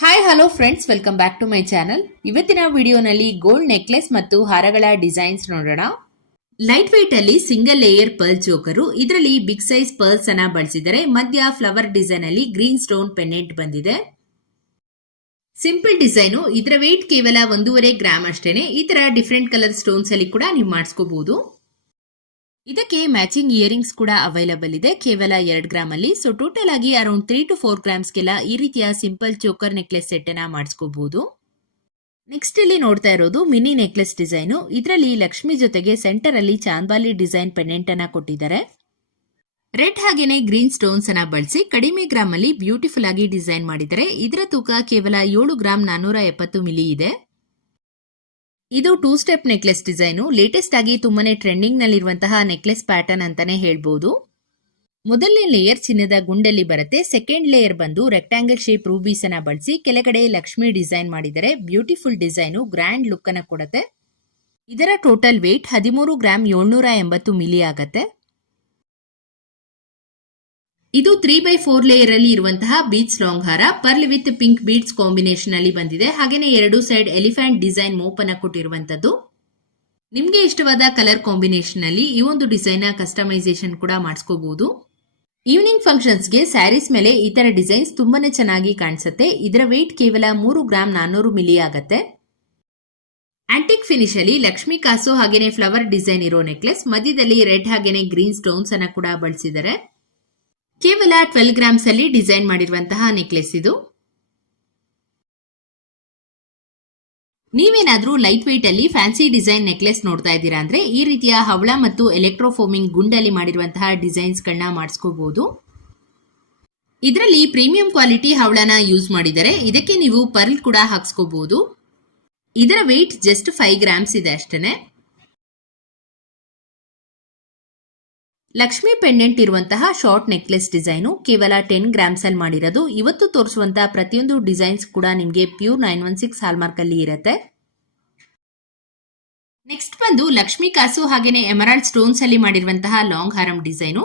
Hi hello friends welcome back to my channel ಇವತ್ತಿನ ವಿಡಿಯೋನಲ್ಲಿ gold necklace ಮತ್ತು ಹಾರಗಳ ಡಿಸೈನ್ಸ್ ನೋಡೋಣ. ಲೈಟ್ ವೆಯ್ಟ್ ಅಲ್ಲಿ ಸಿಂಗಲ್ ಲೇಯರ್ ಪರ್ಲ್ ಜೋಕರು ಇದರಲ್ಲಿ ಬಿಗ್ ಸೈಜ್ ಪರ್ಲ್ಸ್ ಅನ್ನ ಬಳಸಿದರೆ ಮಧ್ಯ ಫ್ಲವರ್ ಡಿಸೈನ್ ಅಲ್ಲಿ ಗ್ರೀನ್ ಸ್ಟೋನ್ ಪೆಂಡೆಂಟ್ ಬಂದಿದೆ. ಸಿಂಪಲ್ ಡಿಸೈನು ಇದರ ವೆಯ್ಟ್ ಕೇವಲ ಒಂದೂವರೆ ಗ್ರಾಮ್ ಅಷ್ಟೇನೆ, ಈ ತರ ಡಿಫ್ರೆಂಟ್ ಕಲರ್ ಸ್ಟೋನ್ಸ್ ಅಲ್ಲಿ ಕೂಡ ನೀವು ಮಾಡಿಸ್ಕೋಬಹುದು ಇದಕ್ಕೆ ಮ್ಯಾಚಿಂಗ್ ಇಯರಿಂಗ್ಸ್ ಕೂಡ ಅವೈಲಬಲ್ ಇದೆ. ಕೇವಲ ಎರಡು ಗ್ರಾಮ್ ಅಲ್ಲಿ. ಸೊ ಟೋಟಲ್ ಆಗಿ ಅರೌಂಡ್ ತ್ರೀ ಟು ಫೋರ್ ಗ್ರಾಮ್ಸ್ಗೆಲ್ಲ ಈ ರೀತಿಯ ಸಿಂಪಲ್ ಚೋಕರ್ ನೆಕ್ಲೆಸ್ ಸೆಟ್ ಅನ್ನ ಮಾಡಿಸ್ಕೋಬಹುದು ನೆಕ್ಸ್ಟ್ ಇಲ್ಲಿ ನೋಡ್ತಾ ಇರೋದು ಮಿನಿ ನೆಕ್ಲೆಸ್ ಡಿಸೈನು ಇದರಲ್ಲಿ ಲಕ್ಷ್ಮಿ ಜೊತೆಗೆ ಸೆಂಟರ್ ಅಲ್ಲಿ ಚಾಂದ್ಬಾಲಿ ಡಿಸೈನ್ ಪೆಂಡೆಂಟ್ ಅನ್ನ ಕೊಟ್ಟಿದ್ದಾರೆ. ರೆಡ್ ಹಾಗೇನೆ ಗ್ರೀನ್ ಸ್ಟೋನ್ಸ್ ಅನ್ನ ಬಳಸಿ ಕಡಿಮೆ ಗ್ರಾಮ್ ಅಲ್ಲಿ ಬ್ಯೂಟಿಫುಲ್ ಆಗಿ ಡಿಸೈನ್ ಮಾಡಿದ್ದಾರೆ. ಇದರ ತೂಕ ಕೇವಲ ಏಳು ಗ್ರಾಮ್ ನಾನೂರ ಎಪ್ಪತ್ತು ಮಿಲಿ ಇದೆ. ಇದು two step necklace design latest ಆಗಿ ತುಂಬಾನೇ ಟ್ರೆಂಡಿಂಗ್ ನಲ್ಲಿರುವಂತಹ ನೆಕ್ಲೆಸ್ ಪ್ಯಾಟರ್ನ್ ಅಂತಾನೆ ಹೇಳ್ಬೋದು. ಮೊದಲನೇ ಲೇಯರ್ ಚಿನ್ನದ ಗುಂಡಲ್ಲಿ ಬರುತ್ತೆ. ಸೆಕೆಂಡ್ ಲೇಯರ್ ಬಂದು ರೆಕ್ಟಾಂಗಲ್ ಶೇಪ್ ರೂಬೀಸ್ ಅನ್ನ ಬಳಸಿ ಕೆಳಗಡೆ ಲಕ್ಷ್ಮಿ ಡಿಸೈನ್ ಮಾಡಿದರೆ ಬ್ಯೂಟಿಫುಲ್ ಡಿಸೈನು ಗ್ರ್ಯಾಂಡ್ ಲುಕ್ ಅನ್ನ ಕೊಡುತ್ತೆ. ಇದರ ಟೋಟಲ್ ವೇಟ್ ಹದಿಮೂರು ಗ್ರಾಮ್ ಏಳ್ನೂರ ಎಂಬತ್ತು ಮಿಲಿ ಆಗತ್ತೆ. ಇದು ತ್ರೀ ಬೈ ಫೋರ್ ಲೇಯರ್ ಅಲ್ಲಿ ಇರುವಂತಹ ಬೀಟ್ಸ್ ಲಾಂಗ್ ಹಾರ pearl with pink beads combination ಅಲ್ಲಿ ಬಂದಿದೆ. ಹಾಗೇನೆ ಎರಡು ಸೈಡ್ ಎಲಿಫೆಂಟ್ ಡಿಸೈನ್ ಮೋಪನ ಕೊಟ್ಟಿರುವಂತದ್ದು ನಿಮ್ಗೆ ಇಷ್ಟವಾದ ಕಲರ್ ಕಾಂಬಿನೇಷನ್ ಅಲ್ಲಿ ಈ ಒಂದು ಡಿಸೈನ್ನ ಕಸ್ಟಮೈಸೇಷನ್ ಕೂಡ ಮಾಡಿಸ್ಕೋಬಹುದು ಈವ್ನಿಂಗ್ ಫಂಕ್ಷನ್ಸ್ಗೆ ಸ್ಯಾರೀಸ್ ಮೇಲೆ ಈ ತರ ಡಿಸೈನ್ಸ್ ತುಂಬಾನೇ ಚೆನ್ನಾಗಿ ಕಾಣಿಸುತ್ತೆ. ಇದರ ವೇಟ್ ಕೇವಲ ಮೂರು ಗ್ರಾಮ್ ನಾನ್ನೂರು ಮಿಲಿ ಆಗತ್ತೆ. ಆಂಟಿಕ್ ಫಿನಿಶ್ ಅಲ್ಲಿ ಲಕ್ಷ್ಮಿ ಕಾಸು ಹಾಗೇನೆ ಫ್ಲವರ್ ಡಿಸೈನ್ ಇರೋ ನೆಕ್ಲೆಸ್ ಮಧ್ಯದಲ್ಲಿ ರೆಡ್ ಹಾಗೇನೆ ಗ್ರೀನ್ ಸ್ಟೋನ್ಸ್ ಅನ್ನ ಕೂಡ ಬಳಸಿದ್ದಾರೆ. ಕೇವಲ ಟ್ವೆಲ್ ಗ್ರಾಮ್ಸ್ ಅಲ್ಲಿ ಡಿಸೈನ್ ಮಾಡಿರುವಂತಹ ನೆಕ್ಲೆಸ್ ಇದು. ನೀವೇನಾದ್ರೂ ಲೈಟ್ ವೆಯ್ಟ್ ಅಲ್ಲಿ ಫ್ಯಾನ್ಸಿ ಡಿಸೈನ್ ನೆಕ್ಲೆಸ್ ನೋಡ್ತಾ ಇದ್ದೀರಾ ಅಂದ್ರೆ ಈ ರೀತಿಯ ಹವಳ ಮತ್ತು ಎಲೆಕ್ಟ್ರೋಫೋಮಿಂಗ್ ಗುಂಡಲ್ಲಿ ಮಾಡಿರುವಂತಹ ಡಿಸೈನ್ಸ್ ಗಳನ್ನ ಮಾಡಿಸ್ಕೋಬಹುದು ಇದರಲ್ಲಿ ಪ್ರೀಮಿಯಂ ಕ್ವಾಲಿಟಿ ಹವಳನ ಯೂಸ್ ಮಾಡಿದರೆ ಇದಕ್ಕೆ ನೀವು ಪರ್ಲ್ ಕೂಡ ಹಾಕ್ಸ್ಕೋಬಹುದು ಇದರ ವೆಯ್ಟ್ ಜಸ್ಟ್ ಫೈವ್ ಗ್ರಾಮ್ಸ್ ಇದೆ ಅಷ್ಟೇನೆ. ಲಕ್ಷ್ಮಿ ಪೆಂಡೆಂಟ್ ಇರುವಂತಹ ಶಾರ್ಟ್ ನೆಕ್ಲೆಸ್ ಡಿಸೈನು ಕೇವಲ ಟೆನ್ ಗ್ರಾಮ್ಸ್ ಅಲ್ಲಿ ಮಾಡಿರೋದು. ಇವತ್ತು ತೋರಿಸುವಂತಹ ಪ್ರತಿಯೊಂದು ಡಿಸೈನ್ಸ್ ಕೂಡ ನಿಮಗೆ pure nine one six hallmark ಅಲ್ಲಿ ಇರುತ್ತೆ. ನೆಕ್ಸ್ಟ್ ಬಂದು ಲಕ್ಷ್ಮಿ ಕಾಸು ಹಾಗೇನೆ ಎಮರಾಲ್ಡ್ ಸ್ಟೋನ್ಸ್ ಅಲ್ಲಿ ಮಾಡಿರುವಂತಹ ಲಾಂಗ್ ಹಾರಂ ಡಿಸೈನು.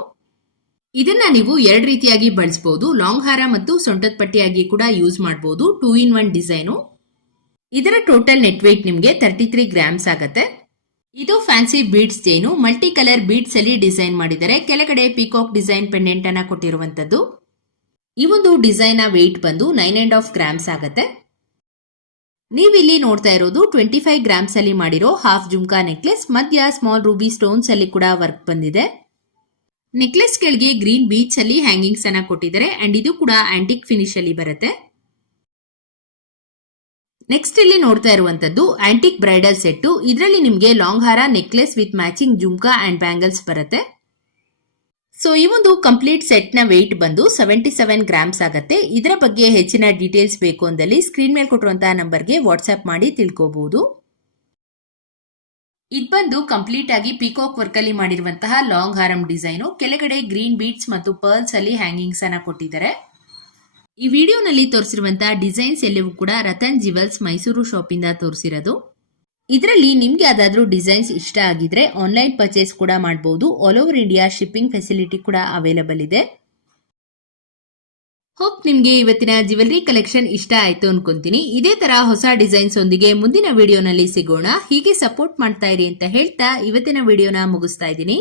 ಇದನ್ನ ನೀವು ಎರಡು ರೀತಿಯಾಗಿ ಬಳಸಬಹುದು ಲಾಂಗ್ ಹಾರ ಮತ್ತು ಸೊಂಟದ ಪಟ್ಟಿಯಾಗಿ ಕೂಡ ಯೂಸ್ ಮಾಡಬಹುದು ಟೂ ಇನ್ ಒನ್ ಡಿಸೈನು. ಇದರ ಟೋಟಲ್ ನೆಟ್ ವೇಟ್ ನಿಮಗೆ ತರ್ಟಿ ತ್ರೀ ಗ್ರಾಮ್ಸ್ ಆಗತ್ತೆ. ಇದು fancy beads chain multi colour beads ಅಲ್ಲಿ ಡಿಸೈನ್ ಮಾಡಿದರೆ ಕೆಳಗಡೆ ಪಿಕಾಕ್ ಡಿಸೈನ್ ಪೆಂಡೆಂಟ್ ಅನ್ನ ಕೊಟ್ಟಿರುವಂತದ್ದು. ಈ ಒಂದು ಡಿಸೈನ್ನ ವೆಯ್ಟ್ ಬಂದು ನೈನ್ ಅಂಡ್ ಹಾಫ್ ಗ್ರಾಮ್ಸ್ ಆಗತ್ತೆ. ನೀವಿಲ್ಲಿ ನೋಡ್ತಾ ಇರೋದು ಟ್ವೆಂಟಿ ಫೈವ್ ಗ್ರಾಮ್ಸ್ ಅಲ್ಲಿ ಮಾಡಿರೋ ಹಾಫ್ ಜುಮ್ಕಾ ನೆಕ್ಲೆಸ್. ಮಧ್ಯ ಸ್ಮಾಲ್ ರೂಬಿ ಸ್ಟೋನ್ಸ್ ಅಲ್ಲಿ ಕೂಡ ವರ್ಕ್ ಬಂದಿದೆ. ನೆಕ್ಲೆಸ್ ಗಳಿಗೆ ಗ್ರೀನ್ ಬೀಚ್ ಅಲ್ಲಿ ಹ್ಯಾಂಗಿಂಗ್ಸ್ ಅನ್ನ ಕೊಟ್ಟಿದ್ದಾರೆ. ಅಂಡ್ ಇದು ಕೂಡ ಆಂಟಿಕ್ ಫಿನಿಶ್ ಅಲ್ಲಿ ಬರುತ್ತೆ. ನೆಕ್ಸ್ಟ್ ಇಲ್ಲಿ ನೋಡ್ತಾ ಇರುವಂತದ್ದು ಆಂಟಿಕ್ ಬ್ರೈಡಲ್ ಸೆಟ್ ಇದರಲ್ಲಿ ನಿಮಗೆ ಲಾಂಗ್ ಹಾರ necklace with matching jhumka and bangles ಬರುತ್ತೆ. ಸೊ ಈ ಒಂದು ಕಂಪ್ಲೀಟ್ ಸೆಟ್ನ ವೆಯ್ಟ್ ಬಂದು ಸೆವೆಂಟಿ ಸೆವೆನ್ ಗ್ರಾಮ್ಸ್ ಆಗುತ್ತೆ. ಇದರ ಬಗ್ಗೆ ಹೆಚ್ಚಿನ ಡೀಟೇಲ್ಸ್ ಬೇಕು ಅಂದಲ್ಲಿ ಸ್ಕ್ರೀನ್ ಮೇಲೆ ಕೊಟ್ಟಿರುವಂತಹ ನಂಬರ್ಗೆ ವಾಟ್ಸ್ಆಪ್ ಮಾಡಿ ತಿಳ್ಕೋಬಹುದು ಇದು ಬಂದು ಕಂಪ್ಲೀಟ್ ಆಗಿ ಪಿಕಾಕ್ ವರ್ಕ್ ಅಲ್ಲಿ ಮಾಡಿರುವಂತಹ ಲಾಂಗ್ ಹಾರಂ ಡಿಸೈನು ಕೆಳಗಡೆ ಗ್ರೀನ್ ಬೀಟ್ಸ್ ಮತ್ತು ಪರ್ಲ್ಸ್ ಅಲ್ಲಿ ಹ್ಯಾಂಗಿಂಗ್ಸ್ ಅನ್ನ ಕೊಟ್ಟಿದ್ದಾರೆ. ಈ ವಿಡಿಯೋನಲ್ಲಿ ತೋರಿಸಿರುವಂತಹ ಡಿಸೈನ್ಸ್ ಎಲ್ಲವೂ ಕೂಡ ರತನ್ ಜಿವೆಲ್ಸ್ ಮೈಸೂರು ಶಾಪ್ ಇಂದ ತೋರಿಸಿರೋದು. ಇದರಲ್ಲಿ ನಿಮ್ಗೆ ಯಾವ್ದಾದ್ರು ಡಿಸೈನ್ಸ್ ಇಷ್ಟ ಆಗಿದ್ರೆ ಆನ್ಲೈನ್ ಪರ್ಚೇಸ್ ಕೂಡ ಮಾಡಬಹುದು all over India shipping facility ಕೂಡ ಅವೈಲಬಲ್ ಇದೆ. ಹೋಪ್ ನಿಮ್ಗೆ ಇವತ್ತಿನ ಜ್ಯುವೆಲ್ಲರಿ ಕಲೆಕ್ಷನ್ ಇಷ್ಟ ಆಯ್ತು ಅನ್ಕೊಂತೀನಿ. ಇದೇ ತರ ಹೊಸ ಡಿಸೈನ್ಸ್ ಒಂದಿಗೆ ಮುಂದಿನ ವಿಡಿಯೋನಲ್ಲಿ ಸಿಗೋಣ. ಹೀಗೆ ಸಪೋರ್ಟ್ ಮಾಡ್ತಾ ಇರಿ ಅಂತ ಹೇಳ್ತಾ ಇವತ್ತಿನ ವಿಡಿಯೋನ ಮುಗಿಸ್ತಾ ಇದ್ದೀನಿ.